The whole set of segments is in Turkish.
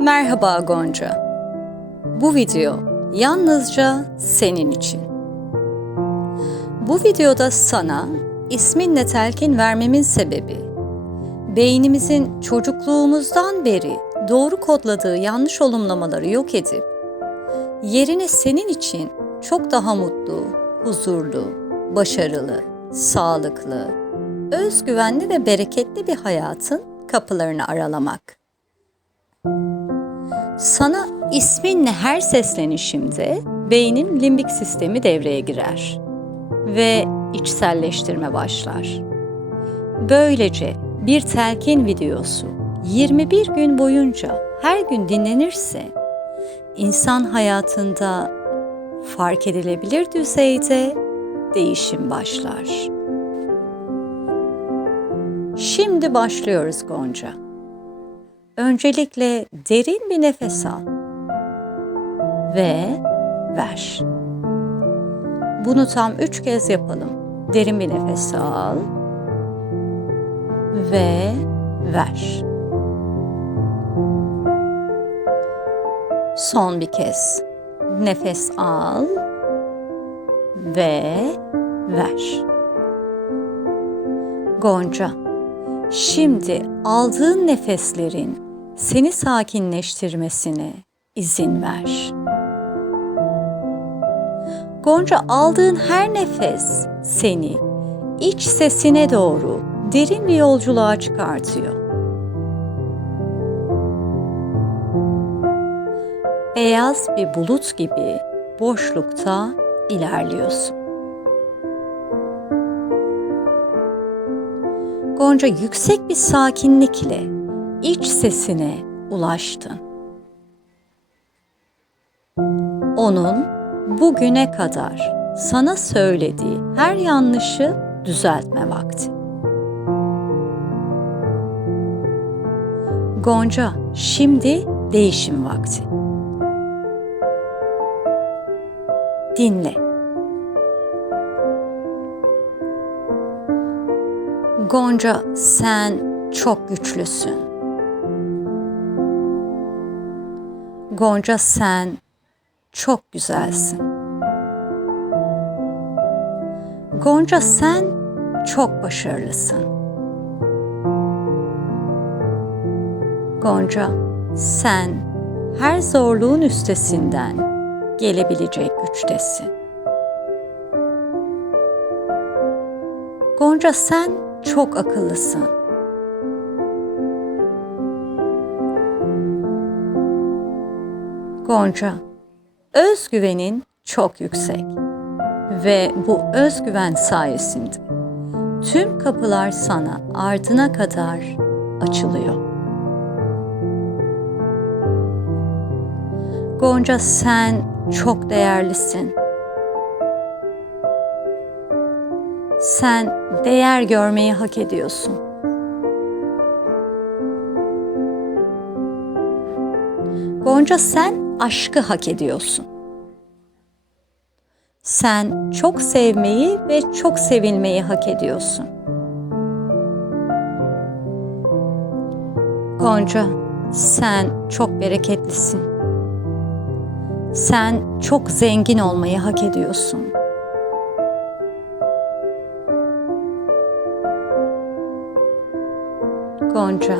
Merhaba Gonca. Bu video yalnızca senin için. Bu videoda sana isminle telkin vermemin sebebi beynimizin çocukluğumuzdan beri doğru kodladığı yanlış olumlamaları yok edip yerine senin için çok daha mutlu, huzurlu, başarılı, sağlıklı, özgüvenli ve bereketli bir hayatın kapılarını aralamak. Sana isminle her seslenişimde beynin limbik sistemi devreye girer ve içselleştirme başlar. Böylece bir telkin videosu 21 gün boyunca her gün dinlenirse insan hayatında fark edilebilir düzeyde değişim başlar. Şimdi başlıyoruz Gonca. Öncelikle derin bir nefes al ve ver. Bunu tam üç kez yapalım. Derin bir nefes al ve ver. Son bir kez nefes al ve ver. Gonca, şimdi aldığın nefeslerin seni sakinleştirmesine izin ver. Gonca aldığın her nefes seni iç sesine doğru derin bir yolculuğa çıkartıyor. Beyaz bir bulut gibi boşlukta ilerliyorsun. Gonca yüksek bir sakinlikle iç sesine ulaştın. Onun bugüne kadar sana söylediği her yanlışı düzeltme vakti. Gonca, şimdi değişim vakti. Dinle. Gonca, sen çok güçlüsün. Gonca, sen çok güzelsin. Gonca, sen çok başarılısın. Gonca, sen her zorluğun üstesinden gelebilecek güçtesin. Gonca sen çok akıllısın. Gonca, özgüvenin çok yüksek ve bu özgüven sayesinde tüm kapılar sana ardına kadar açılıyor. Gonca sen çok değerlisin. Sen değer görmeyi hak ediyorsun. Gonca sen aşkı hak ediyorsun. Sen çok sevmeyi ve çok sevilmeyi hak ediyorsun. Gonca, sen çok bereketlisin. Sen çok zengin olmayı hak ediyorsun. Gonca,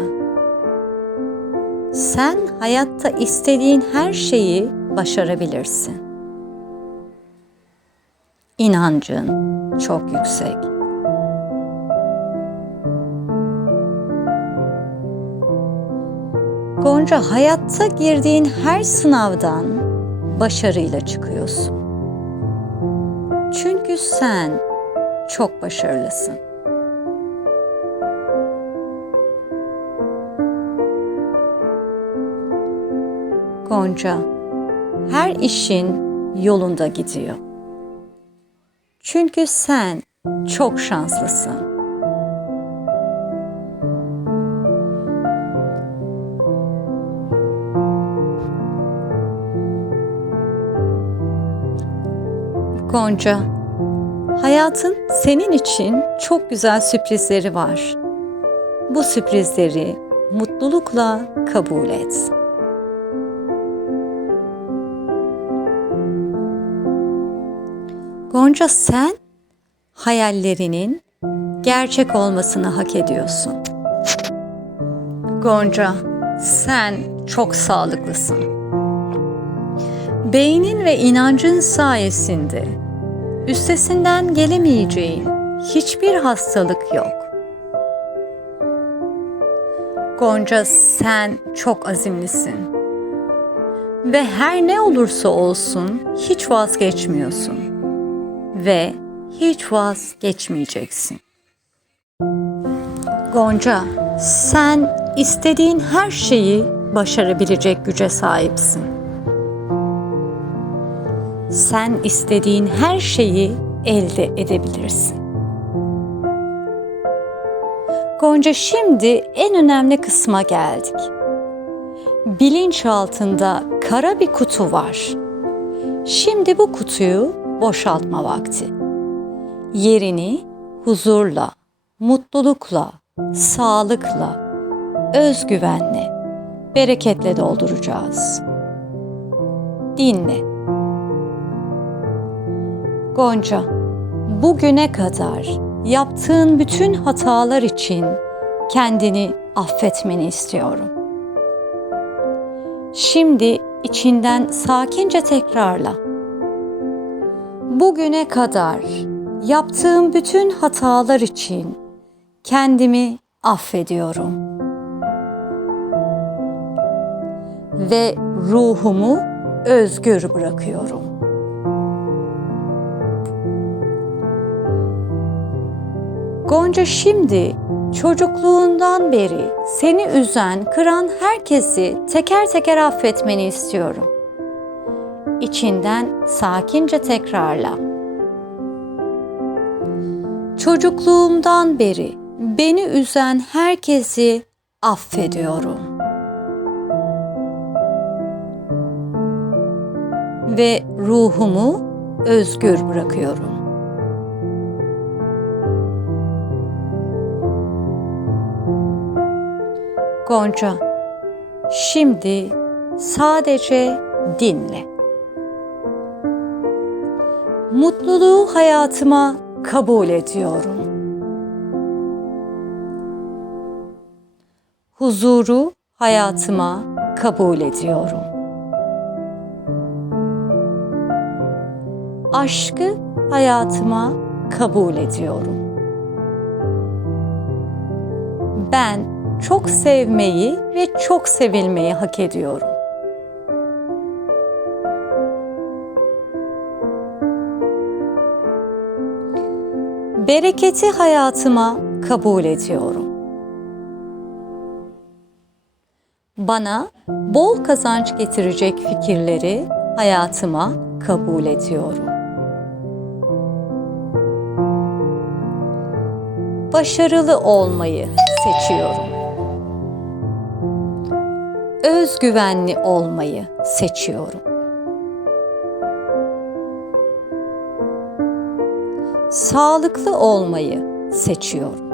sen hayatta istediğin her şeyi başarabilirsin. İnancın çok yüksek. Gonca hayatta girdiğin her sınavdan başarıyla çıkıyorsun. Çünkü sen çok başarılısın. Gonca, her işin yolunda gidiyor. Çünkü sen çok şanslısın. Gonca, hayatın senin için çok güzel sürprizleri var. Bu sürprizleri mutlulukla kabul et. Gonca sen hayallerinin gerçek olmasını hak ediyorsun. Gonca sen çok sağlıklısın. Beynin ve inancın sayesinde üstesinden gelemeyeceğin hiçbir hastalık yok. Gonca sen çok azimlisin. Ve her ne olursa olsun hiç vazgeçmiyorsun. Ve hiç vazgeçmeyeceksin. Gonca, sen istediğin her şeyi başarabilecek güce sahipsin. Sen istediğin her şeyi elde edebilirsin. Gonca şimdi en önemli kısma geldik. Bilinç altında kara bir kutu var. Şimdi bu kutuyu boşaltma vakti. Yerini huzurla, mutlulukla, sağlıkla, özgüvenle, bereketle dolduracağız. Dinle. Gonca, bugüne kadar yaptığın bütün hatalar için kendini affetmeni istiyorum. Şimdi içinden sakince tekrarla. Bugüne kadar yaptığım bütün hatalar için kendimi affediyorum. Ve ruhumu özgür bırakıyorum. Gonca şimdi çocukluğundan beri seni üzen, kıran herkesi teker teker affetmeni istiyorum. İçinden sakince tekrarla. Çocukluğumdan beri beni üzen herkesi affediyorum. Ve ruhumu özgür bırakıyorum. Gonca, şimdi sadece dinle. Mutluluğu hayatıma kabul ediyorum. Huzuru hayatıma kabul ediyorum. Aşkı hayatıma kabul ediyorum. Ben çok sevmeyi ve çok sevilmeyi hak ediyorum. Bereketi hayatıma kabul ediyorum. Bana bol kazanç getirecek fikirleri hayatıma kabul ediyorum. Başarılı olmayı seçiyorum. Özgüvenli olmayı seçiyorum. Sağlıklı olmayı seçiyorum.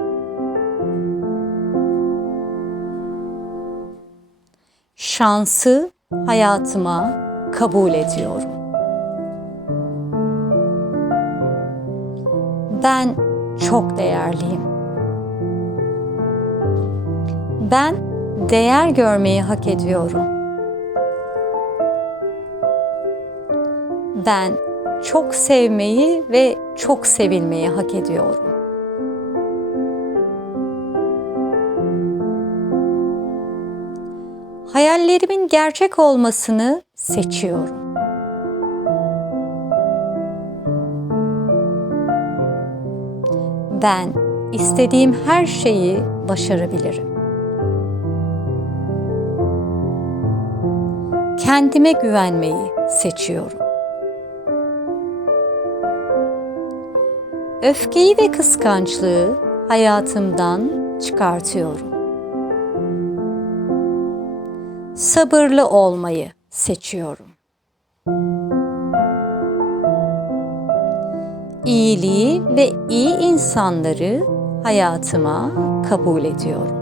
Şansı hayatıma kabul ediyorum. Ben çok değerliyim. Ben değer görmeyi hak ediyorum. Ben çok sevmeyi ve çok sevilmeyi hak ediyorum. Hayallerimin gerçek olmasını seçiyorum. Ben istediğim her şeyi başarabilirim. Kendime güvenmeyi seçiyorum. Öfkeyi ve kıskançlığı hayatımdan çıkartıyorum. Sabırlı olmayı seçiyorum. İyiliği ve iyi insanları hayatıma kabul ediyorum.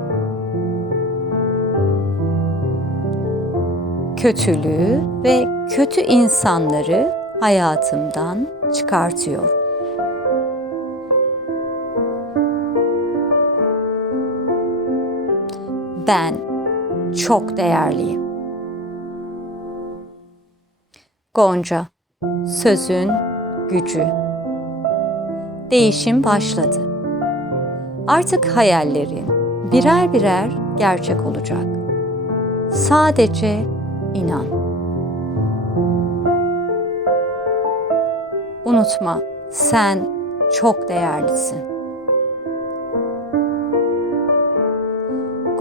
kötülüğü ve kötü insanları hayatımdan çıkartıyorum. Ben çok değerliyim. Gonca, sözün gücü. Değişim başladı. Artık hayallerin birer birer gerçek olacak. Sadece inan. Unutma, sen çok değerlisin.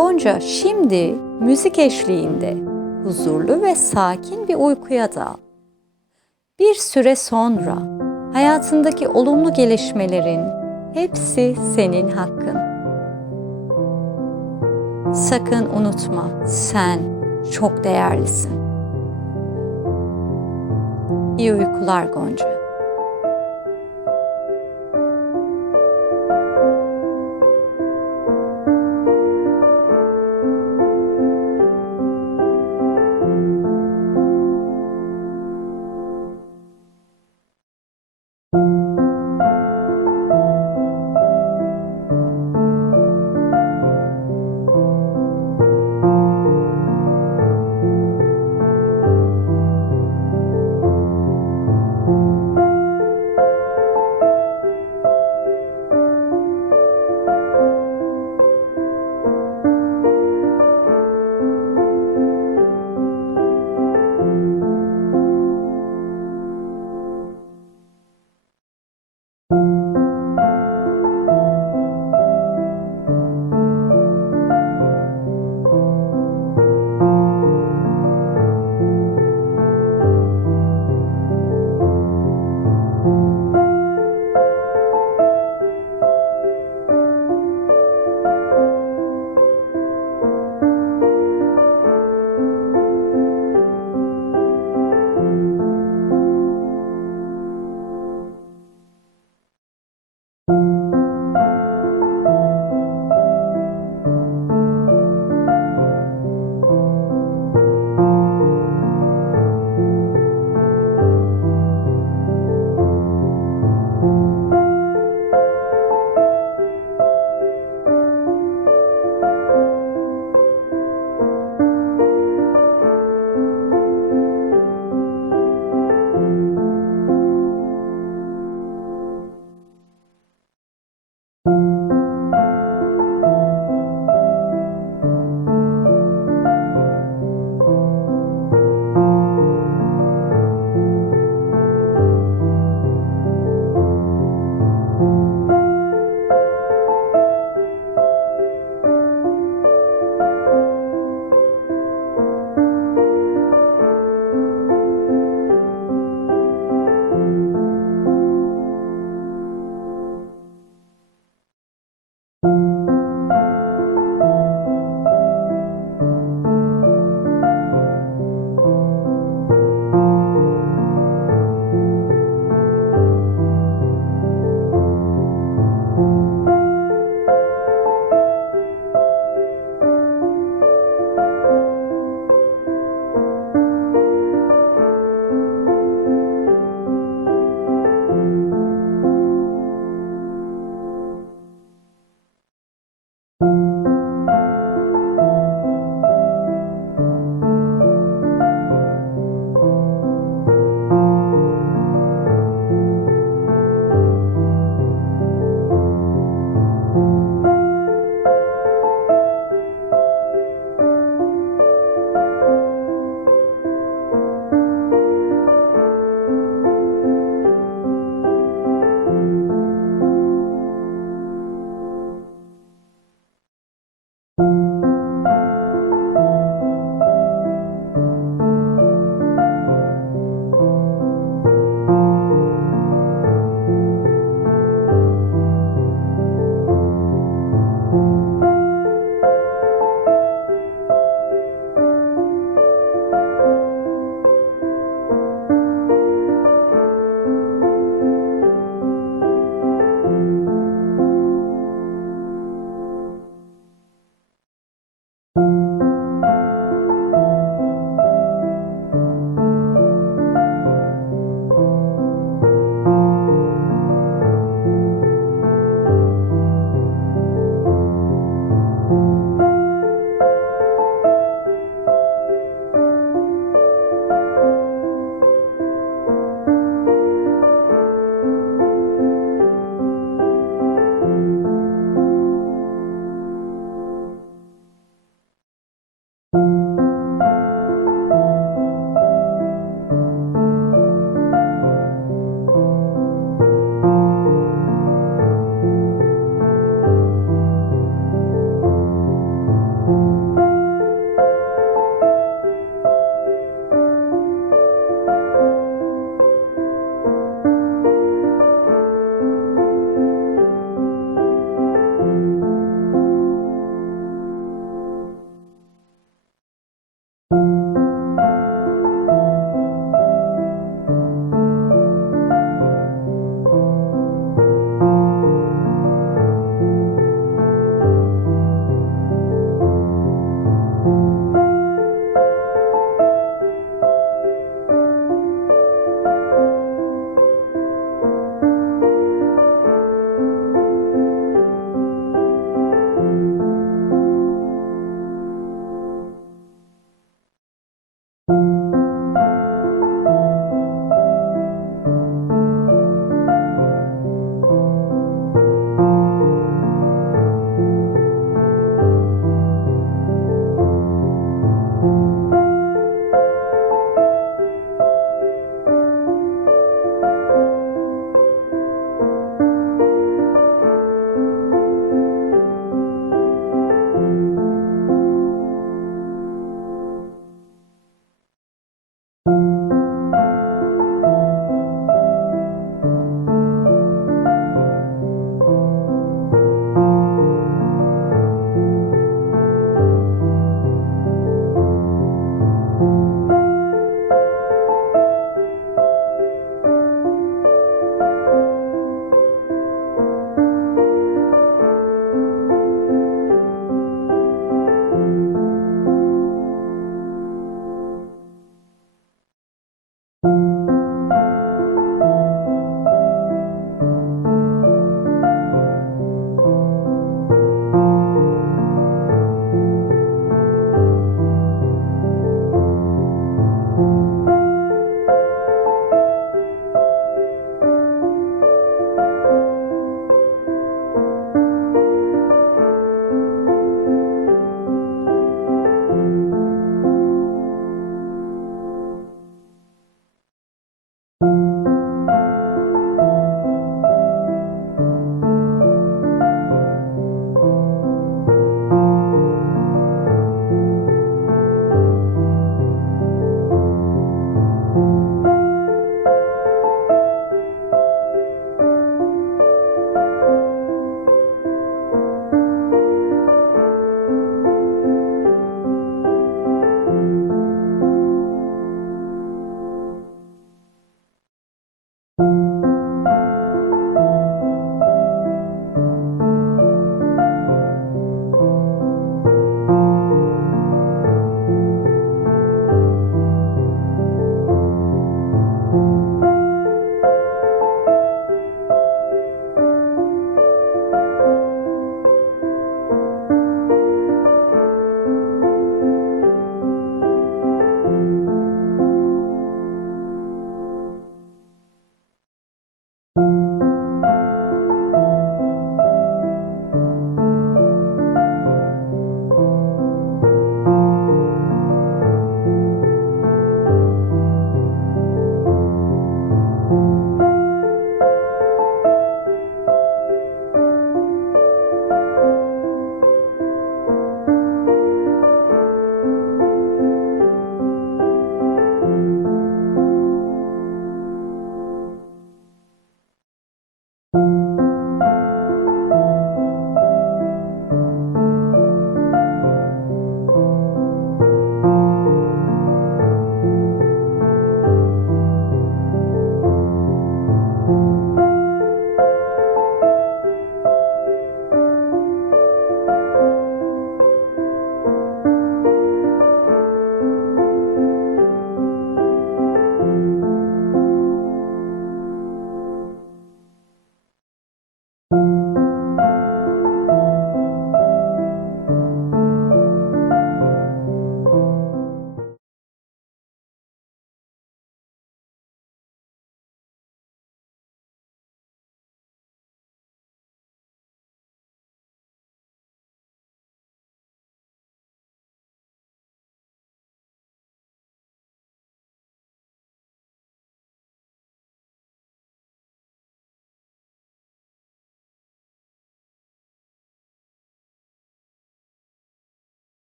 Gonca şimdi müzik eşliğinde huzurlu ve sakin bir uykuya dal. Bir süre sonra hayatındaki olumlu gelişmelerin hepsi senin hakkın. Sakın unutma, sen çok değerlisin. İyi uykular Gonca.